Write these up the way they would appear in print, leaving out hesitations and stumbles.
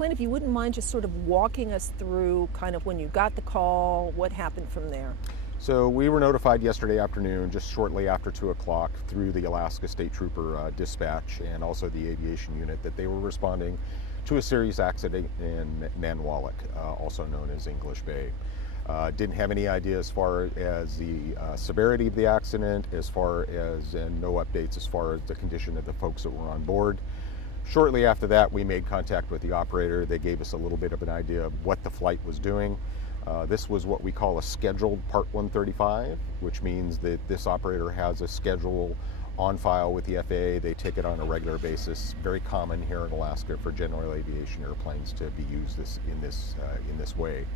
Clint, if you wouldn't mind just sort of walking us through kind of when you got the call, what happened from there. So we were notified yesterday afternoon, just shortly after 2 o'clock, through the Alaska State Trooper dispatch and also the aviation unit, that they were responding to a serious accident in Nanwalek, also known as English Bay. Didn't have any idea as far as the severity of the accident, and no updates as far as the condition of the folks that were on board. Shortly after that, we made contact with the operator. They gave us a little bit of an idea of what the flight was doing. This was what we call a scheduled Part 135, which means that this operator has a schedule on file with the FAA. They take it on a regular basis. Very common here in Alaska for general aviation airplanes to be used in this way.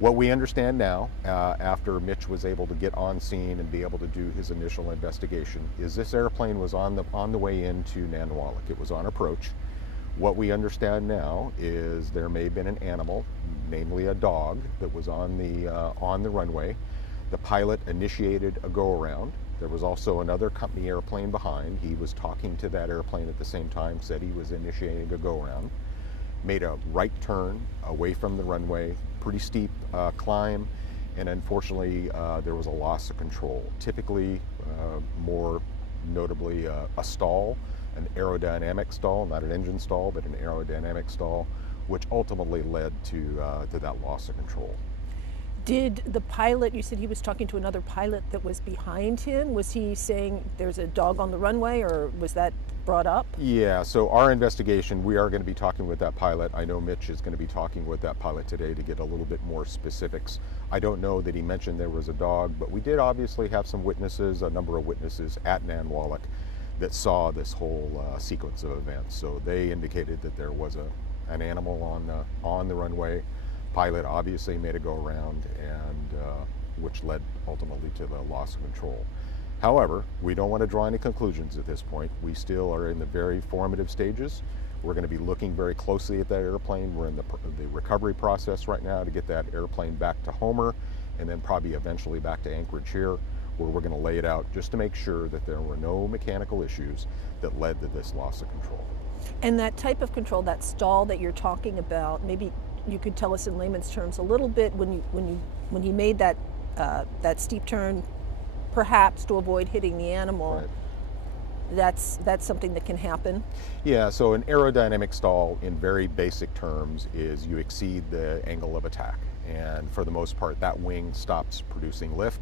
What we understand now, after Mitch was able to get on scene and be able to do his initial investigation, is this airplane was on the way into Nanwalek. It was on approach. What we understand now is there may have been an animal, namely a dog, that was on the runway. The pilot initiated a go-around. There was also another company airplane behind. He was talking to that airplane at the same time, said he was initiating a go-around. Made a right turn away from the runway, pretty steep climb, and unfortunately there was a loss of control. Typically, more notably, a stall, an aerodynamic stall, not an engine stall, but an aerodynamic stall, which ultimately led to that loss of control. Did the pilot, you said he was talking to another pilot that was behind him, was he saying there's a dog on the runway, or was that brought up? Yeah, so our investigation, we are going to be talking with that pilot. I know Mitch is going to be talking with that pilot today to get a little bit more specifics. I don't know that he mentioned there was a dog, but we did obviously have some witnesses, a number of witnesses at Nanwalek that saw this whole sequence of events. So they indicated that there was an animal on the runway. Pilot obviously made a go around, and which led ultimately to the loss of control. However, we don't want to draw any conclusions at this point. We still are in the very formative stages. We're going to be looking very closely at that airplane. We're in the recovery process right now to get that airplane back to Homer, and then probably eventually back to Anchorage here, where we're going to lay it out just to make sure that there were no mechanical issues that led to this loss of control. And that type of control, that stall that you're talking about, maybe you could tell us in layman's terms a little bit when he made that steep turn, perhaps to avoid hitting the animal. Right. That's something that can happen. Yeah, so an aerodynamic stall in very basic terms is you exceed the angle of attack, and for the most part that wing stops producing lift,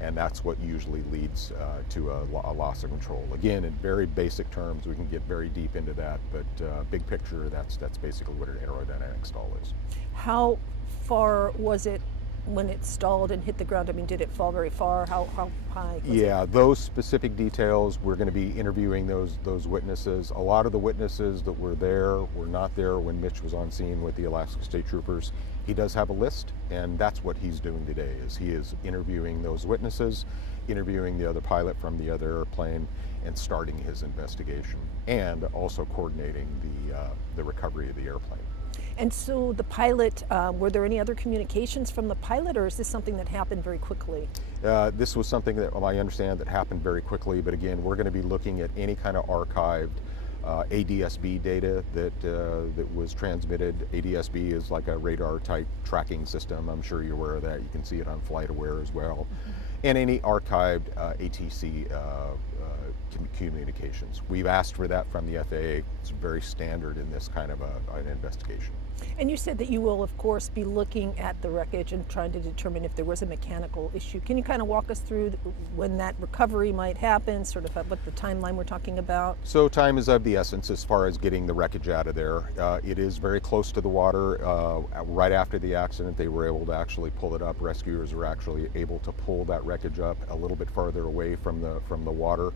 and that's what usually leads to a loss of control. Again, in very basic terms, we can get very deep into that, but big picture, that's basically what an aerodynamic stall is. How far was it when it stalled and hit the ground? I mean, did it fall very far? How high was it? Yeah, those specific details, we're going to be interviewing those witnesses. A lot of the witnesses that were there were not there when Mitch was on scene with the Alaska State Troopers. He does have a list, and that's what he's doing today, is he is interviewing those witnesses, interviewing the other pilot from the other airplane, and starting his investigation, and also coordinating the recovery of the airplane. And so the pilot, were there any other communications from the pilot, or is this something that happened very quickly? This was something that I understand that happened very quickly, but again, we're going to be looking at any kind of archived ADSB data that was transmitted. ADSB is like a radar type tracking system. I'm sure you're aware of that. You can see it on FlightAware as well. And any archived ATC communications. We've asked for that from the FAA. It's very standard in this kind of an investigation. And you said that you will, of course, be looking at the wreckage and trying to determine if there was a mechanical issue. Can you kind of walk us through when that recovery might happen, sort of what the timeline we're talking about? So time is of the essence as far as getting the wreckage out of there. It is very close to the water. Right after the accident, they were able to actually pull it up. Rescuers were actually able to pull that wreckage up a little bit farther away from the water.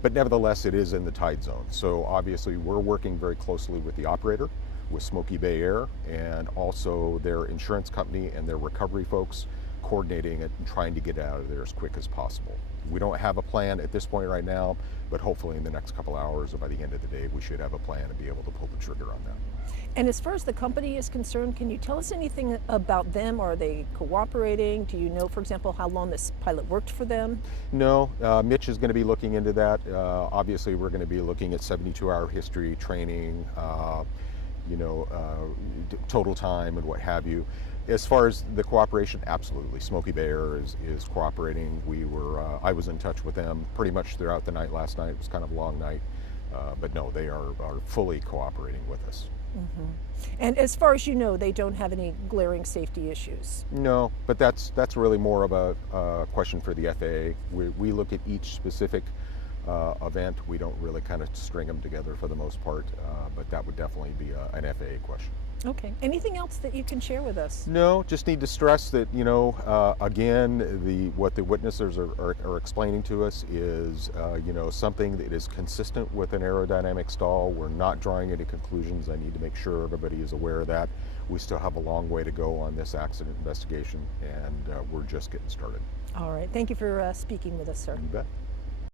But nevertheless, it is in the tide zone. So obviously, we're working very closely with the operator, with Smoky Bay Air, and also their insurance company and their recovery folks, coordinating it and trying to get out of there as quick as possible. We don't have a plan at this point right now, but hopefully in the next couple hours or by the end of the day, we should have a plan and be able to pull the trigger on that. And as far as the company is concerned, can you tell us anything about them? Are they cooperating? Do you know, for example, how long this pilot worked for them? No, Mitch is going to be looking into that. Obviously, we're going to be looking at 72-hour history, training, total time and what have you. As far as the cooperation, absolutely. Smoky Bear is cooperating. I was in touch with them pretty much throughout the night last night. It was kind of a long night, but no, they are fully cooperating with us. And as far as you know, they don't have any glaring safety issues. No, but that's really more of a question for the FAA. We look at each specific event. We don't really kind of string them together for the most part, but that would definitely be an FAA question. Okay. Anything else that you can share with us? No, just need to stress that, again, what the witnesses are explaining to us is, something that is consistent with an aerodynamic stall. We're not drawing any conclusions. I need to make sure everybody is aware of that. We still have a long way to go on this accident investigation, and we're just getting started. All right. Thank you for speaking with us, sir. You bet.